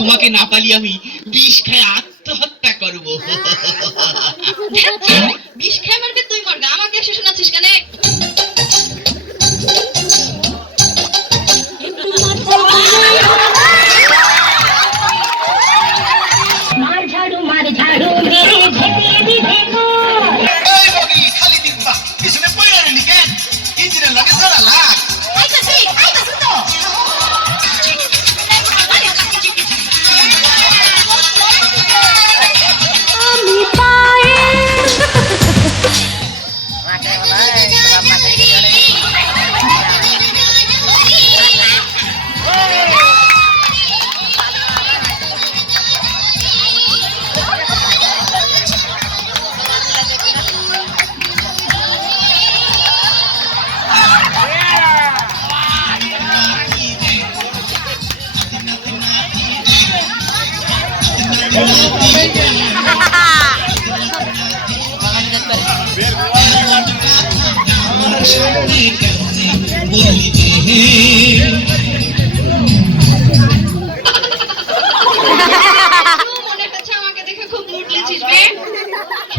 তোমাকে না পালি আমি বিষ খেয়ে আত্মহত্যা করব। বিষ খেয়ে মারবে তুই মরগা, আমাকে এসে শোনাচ্ছিস কেন? मार झाड़ू मेरे झेपे भी देखो। এই বগি খালি দিবা পিছনে পড়ে আনি কেন? ইঞ্জিনের লাগে সারা লাগ। आई तो सुनो। আমি পায়ে মাঠে বলা সব মাঠে গেলে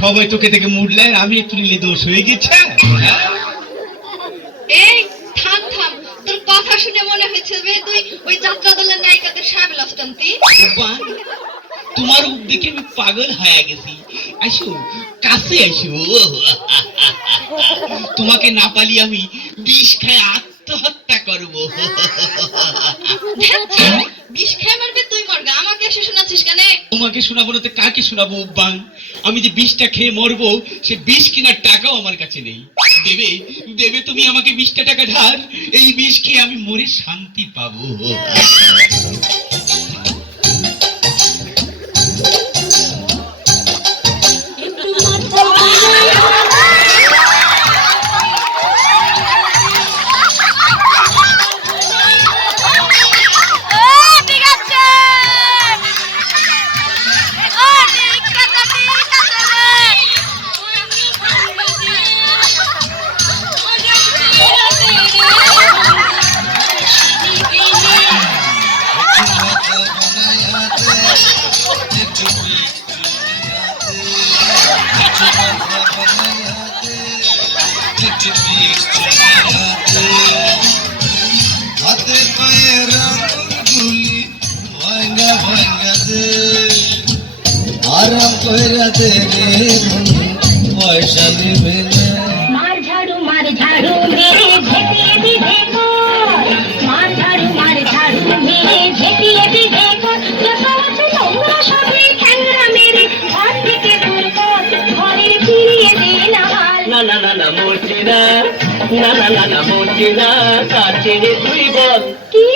সবাই তোকে দেখে মুডলে আমি একটু নিলে দোষ হয়ে গেছে। এই থাম থাম, তোর কথা শুনে মনে হয়েছে যে তুই ওই যাত্রা দলের নায়িকাদের সাহেব লাস্টান্তি। তোমার দেখে আমি পাগল হয়ে গেছি। আসো কাছে আসো। তোমাকে না পালি আমি বিষ খেয়ে আত্মহত্যা করব। বিষ খেয়ে মারবে তুই মরগা, আমাকে এসে শোনাচ্ছিস কেন? তোমাকে শোনাবো না তো কাকে শোনাবো? বাং আমি যে বিষটা খেয়ে মরবো সে বিষ কেনার টাকাও আমার কাছে নেই। দেবে দেবে তুমি আমাকে 20টা টাকা ধার, এই বিষ খেয়ে আমি মরে শান্তি পাবো। হাতে পায়ে রাগুলি ভাঙ্গা ভাঙ্গা দে, আরাম কইরা দে রে বন্ধু, পয়সা দিবে না। मार झाड़ू मेरे झेपे भी देखो। मार झाड़ू मेरे झेपे भी देखो। जब তোমরা সবে ঠ্যাংরা মেরে ঘর থেকে দূর কর, ঘরের ফিরিয়ে দে না হাল। না না না না মরছি না, না না না না মরছি না, কাছে তুই বল কি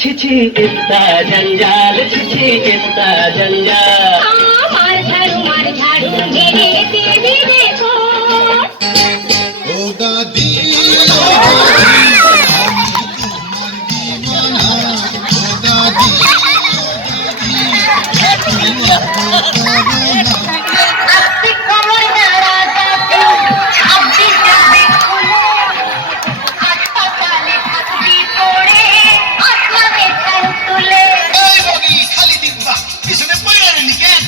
ছিছি ইস্তা জঞ্জাল, ছিছি ইস্তা জঞ্জাল। मार झाड़ू मेरे झेपे भी देखो। ও দাদি আস্তে কমর নাড়া যাবে, ছাব্বিশ যাবে খুলে, হাসপাতালে থাকবি পড়ে, আসমানে টান তুলে। এই বগি খালি দিবা পিছনে পড়ে আনি কেন?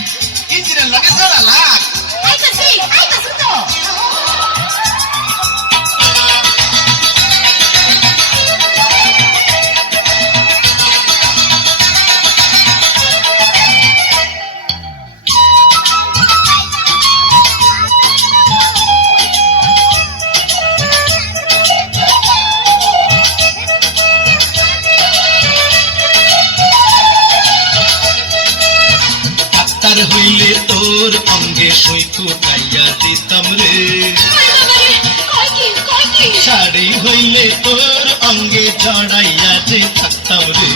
ইঞ্জিনের লাগে সারা লাগ। আই তো সুতো। ডাক্তার হইলে তোর অঙ্গে সই ফুটাইয়া দিতাম রে, শাড়ি হইলে তোর অঙ্গে জড়াইয়া যে থাকতাম রে।